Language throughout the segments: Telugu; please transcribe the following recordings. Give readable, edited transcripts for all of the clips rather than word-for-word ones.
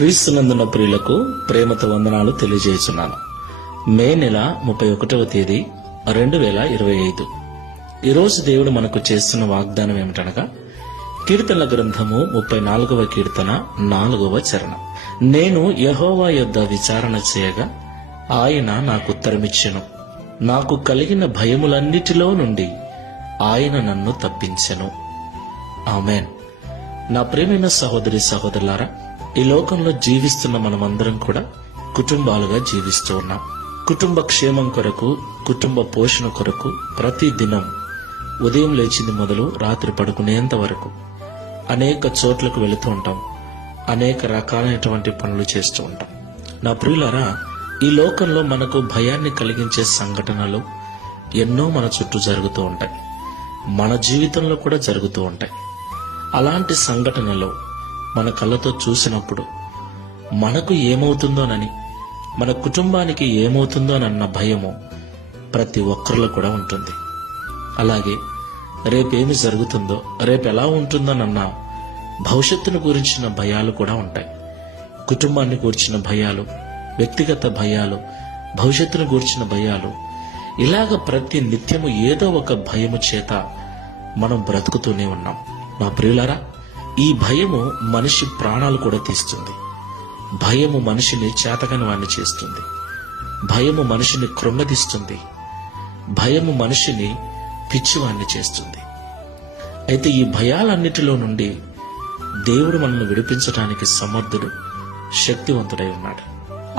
క్రీస్తునందున ప్రియులకు ప్రేమతో వందనాలు తెలియజేస్తున్నాను. మే నెల 31వ తేదీ 2025. ఈరోజు దేవుడు మనకు చేస్తున్న వాగ్దానం ఏమిటనగా, కీర్తనల గ్రంథము 34వ కీర్తన 4వ చరణం. నేను యెహోవా యొద్ద విచారణ చేయగా ఆయన నాకు ఉత్తరమిచ్చెను. నాకు కలిగిన భయములన్నిటిలో నుండి ఆయన నన్ను తప్పించెను. ఆమేన్. నా ప్రియమైన సహోదరి సహోదరులారా, ఈ లోకంలో జీవిస్తున్న మనమందరం కూడా కుటుంబాలుగా జీవిస్తూ ఉన్నాం. కుటుంబ క్షేమం కొరకు, కుటుంబ పోషణ కొరకు ప్రతి దినం ఉదయం లేచింది మొదలు రాత్రి పడుకునేంత వరకు అనేక చోట్లకు వెళుతూ ఉంటాం. అనేక రకాలైనటువంటి పనులు చేస్తూ ఉంటాం. నా ప్రియులారా, ఈ లోకంలో మనకు భయాన్ని కలిగించే సంఘటనలు ఎన్నో మన చుట్టూ జరుగుతూ ఉంటాయి. మన జీవితంలో కూడా జరుగుతూ ఉంటాయి. అలాంటి సంఘటనలో మన కళ్ళతో చూసినప్పుడు మనకు ఏమవుతుందోనని, మన కుటుంబానికి ఏమవుతుందోనన్న భయము ప్రతి ఒక్కరిలో కూడా ఉంటుంది. అలాగే రేపేమి జరుగుతుందో, రేపు ఎలా ఉంటుందోనన్న భవిష్యత్తును గురించిన భయాలు కూడా ఉంటాయి. కుటుంబాన్ని గూర్చిన భయాలు, వ్యక్తిగత భయాలు, భవిష్యత్తును గూర్చిన భయాలు, ఇలాగ ప్రతి నిత్యము ఏదో ఒక భయము చేత మనం బ్రతుకుతూనే ఉన్నాం. నా ప్రియులారా, ఈ భయము మనిషి ప్రాణాలు కూడా తీస్తుంది. భయము మనిషిని చేతకాని వాడిని చేస్తుంది. భయము మనిషిని కృంగదీస్తుంది. భయము మనిషిని పిచ్చివాణ్ణి చేస్తుంది. అయితే ఈ భయాలన్నిటిలో నుండి దేవుడు మనల్ని విడిపించడానికి సమర్థుడు, శక్తివంతుడై ఉన్నాడు.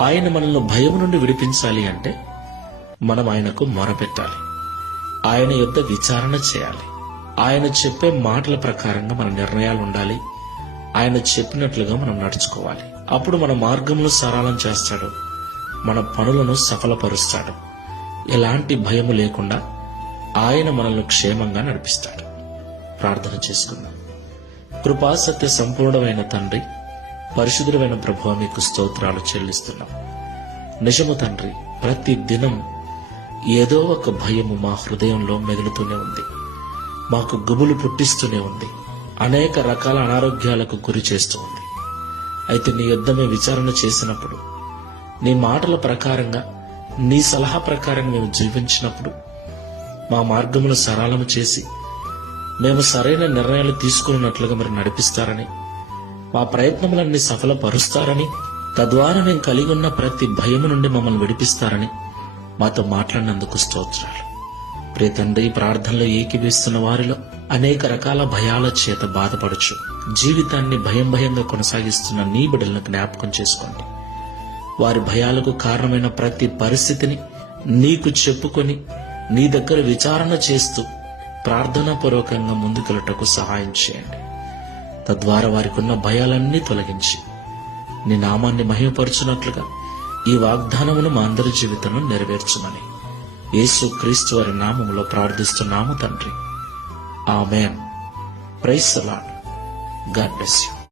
ఆయన మనల్ని భయం నుండి విడిపించాలి అంటే మనం ఆయనకు మొరపెట్టాలి. ఆయన యొద్ద విచారణ చేయాలి. ఆయన చెప్పే మాటల ప్రకారంగా మన నిర్ణయాలు ఉండాలి. ఆయన చెప్పినట్లుగా మనం నడుచుకోవాలి. అప్పుడు మన మార్గంలో సరళం చేస్తాడు, మన పనులను సఫలపరుస్తాడు. ఎలాంటి భయము లేకుండా ఆయన మనల్ని క్షేమంగా నడిపిస్తాడు. ప్రార్థన చేసుకుందాం. కృపాసత్య సంపూర్ణమైన తండ్రి, పరిశుద్ధుడైన ప్రభువా, మీకు స్తోత్రాలు చెల్లిస్తున్నాం. నిజము తండ్రి, ప్రతి దినం ఏదో ఒక భయము మా హృదయంలో మెదులుతూనే ఉంది. మాకు గుబులు పుట్టిస్తూనే ఉంది. అనేక రకాల అనారోగ్యాలకు గురి చేస్తూ ఉంది. అయితే నీ యొద్దమే విచారణ చేసినప్పుడు, నీ మాటల ప్రకారంగా, నీ సలహా ప్రకారంగా మేము జీవించినప్పుడు, మా మార్గమును సరళము చేసి మేము సరైన నిర్ణయాలు తీసుకున్నట్లుగా మీరు నడిపిస్తారని, మా ప్రయత్నములన్నీ సఫలపరుస్తారని, తద్వారా మేము కలిగి ఉన్న ప్రతి భయము నుండి మమ్మల్ని విడిపిస్తారని మాతో మాట్లాడినందుకు స్తోత్రాలు. ప్రియ తండ్రి, ప్రార్థనలో ఏకీభవిస్తున్న వారిలో అనేక రకాల భయాల చేత బాధపడచ్చు జీవితాన్ని భయంగా కొనసాగిస్తున్న నీ బిడ్డలను జ్ఞాపకం చేసుకోండి. వారి భయాలకు కారణమైన ప్రతి పరిస్థితిని నీకు చెప్పుకొని నీ దగ్గర విచారణ చేస్తూ ప్రార్థనాపూర్వకంగా ముందుకెళ్ళటకు సహాయం చేయండి. తద్వారా వారికి ఉన్న భయాలన్నీ తొలగించి నీ నామాన్ని మహిమపరచునట్లుగా ఈ వాగ్దానమును మా అందరి జీవితంలో నెరవేర్చుమని యేసు క్రీస్తు వారి నామములో ప్రార్థిస్తున్నాము తండ్రి. ఆమేన్. Praise the Lord. God bless you.